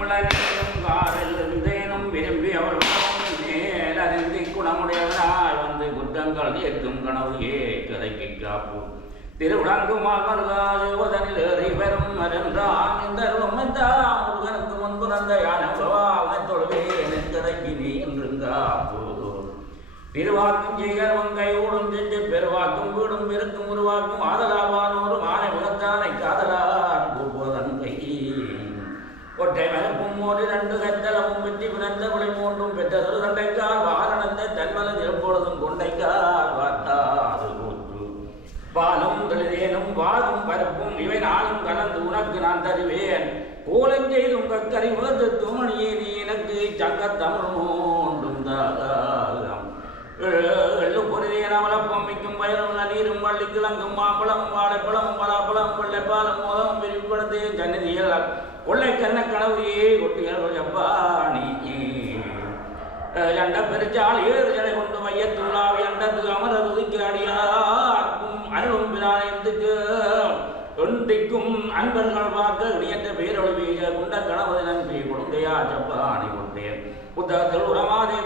இளநீரும் காரில் இருந்தேனும் விரும்பி அவர் மேலறிந்தி குணமுடையவராய் வந்து குற்றங்கள் ஏற்கும் கனவையே கதைக்கு காப்பு திருவிழங்குமால் மருகாதுவதனில் ஏறி பெறும் மறந்தான் இந்த முருகனுக்கு முன்பு நந்த யானை தொழுவேன் கதைக்கு நீ என்றுங்காப்பு திருவாக்கும் செய்கிறவன் கைகூடும் சென்று பெருவாக்கும் வீடும் இருக்கும் உருவாக்கும் ஆதலாவானோரும் ஆனை முகத்தானை காதலார் கூறுவதன் கை ஒற்றை மலப்பும் ஒரு இரண்டு கத்தளமும் வெற்றி பிறந்த குலை மூன்றும் பெற்றது தண்டைக்கால் வாரணந்த தன்மலன் எப்பொழுதும் கொண்டைக்கால் வார்த்தாது கூற்று பாலும் தெளிதேனும் வாகும் பருப்பும் இவை நாளும் கலந்து உனக்கு நான் தருவேன் கோலம் செய்தும் கக்கறி முகத்து துமணியே நீ எனக்கு சங்கத்தமிழ் மூன்றும் தாகம் எள்ளு பொருதே நமலப்பம் மிக்கும் பயிரும் நீரும் வள்ளி கிழங்கும் மாம்பழம் வாழைப்பழம் பலாப்பழம் வெள்ளைப்பாலம் மோதம் விரிவுபடுத்தே சன்னதியில் கொள்ளை கண்ண கனவையே கொட்டியல் ஜப்பானி எண்ட பெருச்சால் ஏறு ஜடை கொண்டு மையத்துள்ளாவி அண்டத்துக்கு அமரது உதிக்கு அடியாக்கும் அருளும் பிராயத்துக்கு தொண்டிக்கும் அன்பர்கள் பார்க்க இடியற்ற பேரொழி வீக குண்ட கணவதி நன்பி கொடுந்தையா ஜப்பானி கொண்டேன் புத்தகத்தில் உரமாதே